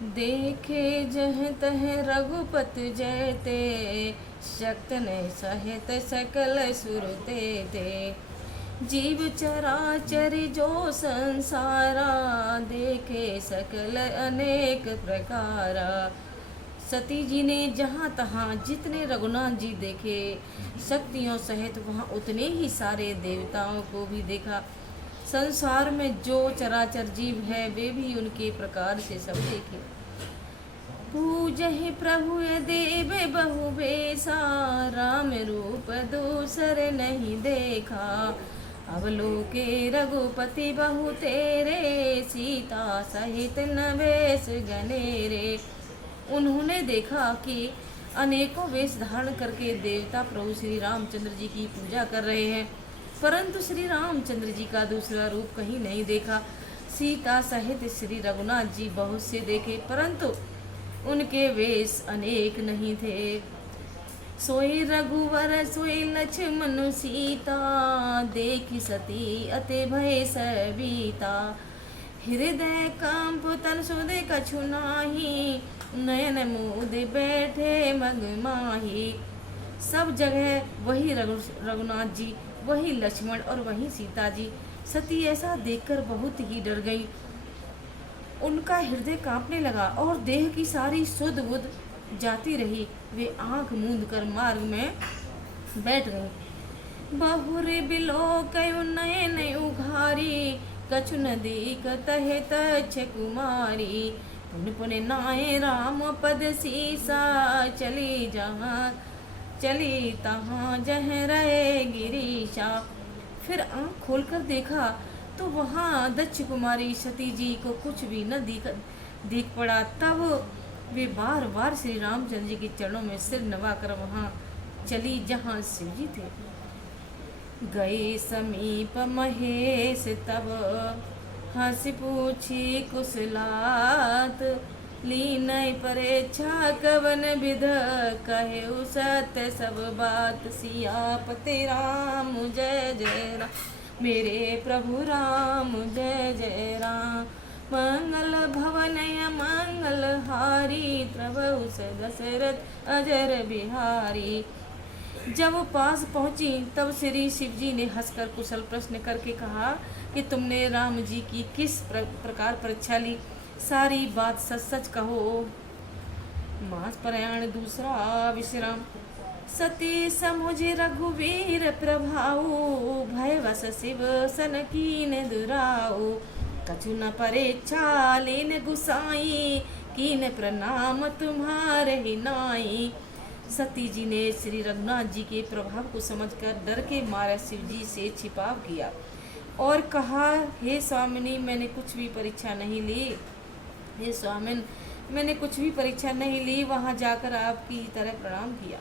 देखे जह तह रघुपत जयते, शक्त ने सहित सकल सुरते ते। जीव चराचर जो संसारा, देखे सकल अनेक प्रकारा। सती जी ने जहाँ तहाँ जितने रघुनाथ जी देखे, शक्तियों सहित वहाँ उतने ही सारे देवताओं को भी देखा। संसार में जो चराचर जीव है वे भी उनके प्रकार से सब देखे। पूजहि प्रभु देव बहु बेसा, राम रूप दूसर नहीं देखा। अवलोके रघुपति बहु तेरे, सीता सहित नवेश गनेरे। उन्होंने देखा कि अनेकों वेश धारण करके देवता प्रभु श्री रामचंद्र जी की पूजा कर रहे हैं, परंतु श्री रामचंद्र जी का दूसरा रूप कहीं नहीं देखा। सीता सहित श्री रघुनाथ जी बहुत से देखे, परंतु उनके वेश अनेक नहीं थे। सोई रघुवर सोई लक्ष्मण सीता, देखी सती अति भय सबीता। हृदय कंप तन सुदे कछु नाही, नयन मुद बैठे मग माही। सब जगह वही रघुनाथ जी, वही लक्ष्मण और वही सीता जी। सती ऐसा देखकर बहुत ही डर गई, उनका हृदय कांपने लगा और देह की सारी सुध बुध जाती रही। वे आंख मूंद कर मार्ग में बैठ गई। बहुरे बिलो कयो नयन उघारी, कछु नदी कतहे तछ कुमारी। पुन पुन नाय राम पद सीसा, चली जहाँ चली तहाँ जह रहे गिरीशा। फिर आँख खोलकर देखा तो वहाँ दक्ष कुमारी सती जी को कुछ भी न दिख पड़ा। तब वे बार बार श्री रामचंद्र जी के चरणों में सिर नवाकर वहाँ चली जहाँ शिव जी थे। गए समीप महेश तब, हंसी पूछी कुशलात। लीन परेच्छा कवन विध, कहे सत्य सब बात। सियापति राम जय जय राम, मेरे प्रभु राम जय जय राम। मंगल भवन मंगल हारी, प्रभु दशरथ अजर बिहारी। जब वो पास पहुंची तब श्री शिव जी ने हंसकर कुशल प्रश्न करके कहा कि तुमने राम जी की किस प्रकार परीक्षा ली, सारी बात सच सच कहो। मास प्रयाण दूसरा विश्राम। सती समुझ रघुवीर प्रभाऊ, भय वस शिव सन कीन दुराऊ। कछु न परेच्छा लीन गुसाई, कीन प्रणाम तुम्हारे ही नाई। सती जी ने श्री रघुनाथ जी के प्रभाव को समझकर डर के मारे शिव जी से छिपाव किया और कहा, हे स्वामिनी मैंने कुछ भी परीक्षा नहीं ली। हे स्वामिन मैंने कुछ भी परीक्षा नहीं ली, वहाँ जाकर आपकी तरह प्रणाम किया।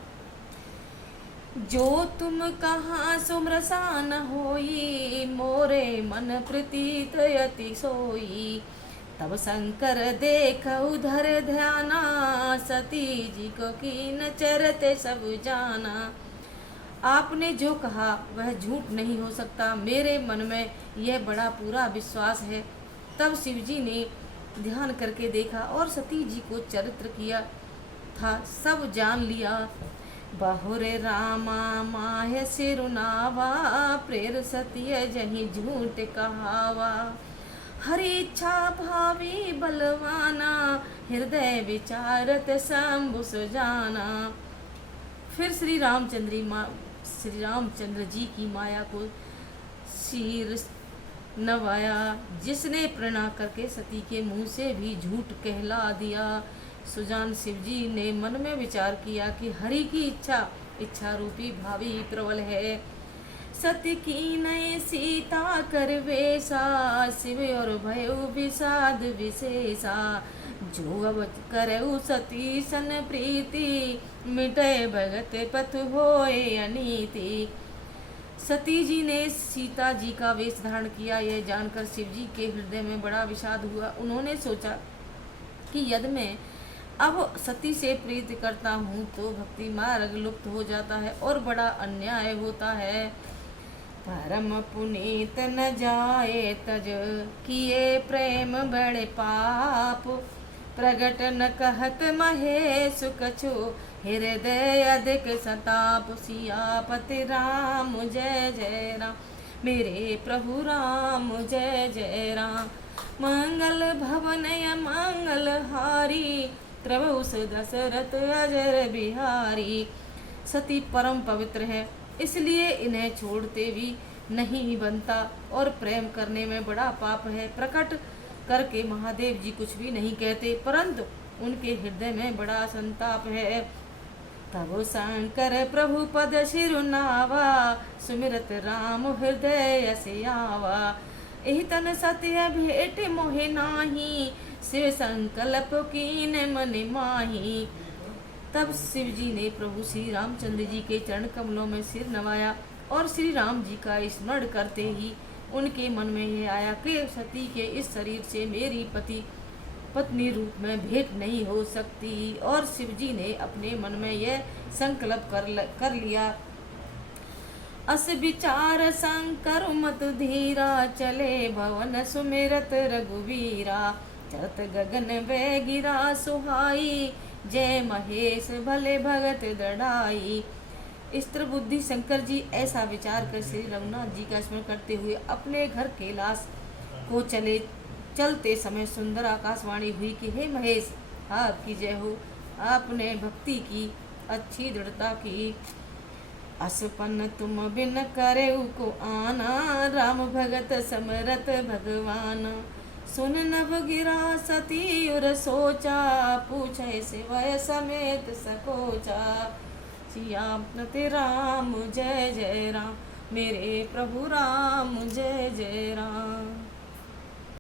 जो तुम कहाँ सुमरसा न होई, मोरे मन प्रीतित यति सोई। तब शंकर देख उधर ध्याना, सती जी को कीन चरते सब जाना। आपने जो कहा वह झूठ नहीं हो सकता, मेरे मन में यह बड़ा पूरा विश्वास है। तब शिव जी ने ध्यान करके देखा और सती जी को चरित्र किया था सब जान लिया। बहुरे रामा माहे सिरुनावा, प्रेर सत्य जही झूठ कहावा। हरि इच्छा भावी बलवाना, हृदय विचारत शंभु सुजाना। फिर श्री रामचंद्र जी की माया को शीर नवाया, जिसने प्रणा करके सती के मुंह से भी झूठ कहला दिया। सुजान शिव जी ने मन में विचार किया कि हरि की इच्छा रूपी भावी प्रबल है। सत्य की नये सीता कर वेसा, शिव और भयो विषाद विशेषा। जो अब करऊ सती सन प्रीति, मिटे भगत पथ होए अनीति। सती जी ने सीता जी का वेश धारण किया, यह जानकर शिव जी के हृदय में बड़ा विषाद हुआ। उन्होंने सोचा कि यदि मैं अब सती से प्रीति करता हूँ तो भक्ति मार्ग लुप्त हो जाता है और बड़ा अन्याय होता है। परम पुनीत न जाए तज, किए प्रेम बड़े पाप। प्रगट न कहत महेश कछु, हृदय अधिक सताप सियापति राम जय जय राम। मेरे प्रभु राम जय जय राम। मंगल भवनय मंगल हारी, प्रभु दशरथ अजर बिहारी। सती परम पवित्र है, इसलिए इन्हें छोड़ते भी नहीं बनता, और प्रेम करने में बड़ा पाप है। प्रकट करके महादेव जी कुछ भी नहीं कहते, परंतु उनके हृदय में बड़ा संताप है। तब शंकर प्रभु पद शिरुनावा, सुमिरत राम हृदय से आवा। एहि तन सत्य भेट मोहि नाही, शिव संकल्प कीन मन माही। तब शिव जी ने प्रभु श्री रामचंद्र जी के चरण कमलों में सिर नवाया, और श्री राम जी का स्मरण करते ही उनके मन में यह आया कि सती के इस शरीर से मेरी पत्नी रूप में भेंट नहीं हो सकती। और शिव जी ने अपने मन में यह संकल्प कर लिया। अस विचार शंकर मत धीरा, चले भवन सुमिरत रघुवीरा। चरत गगन वे गिरा सुहाई, जय महेश भले भगत दढ़ाई। स्त्र बुद्धि शंकर जी ऐसा विचार कर श्री रघुनाथ जी का स्मरण करते हुए अपने घर कैलाश को चलते समय सुंदर आकाशवाणी हुई कि हे महेश, आपकी जय हो, आपने भक्ति की अच्छी दृढ़ता की। असपन तुम बिन करे को आना, राम भगत समरत भगवान। सुन नभ गिरा सती उर सोचा, पूछे शिवय समेत सकोचा। सियापति राम जय जय राम। मेरे प्रभु राम जय जय राम।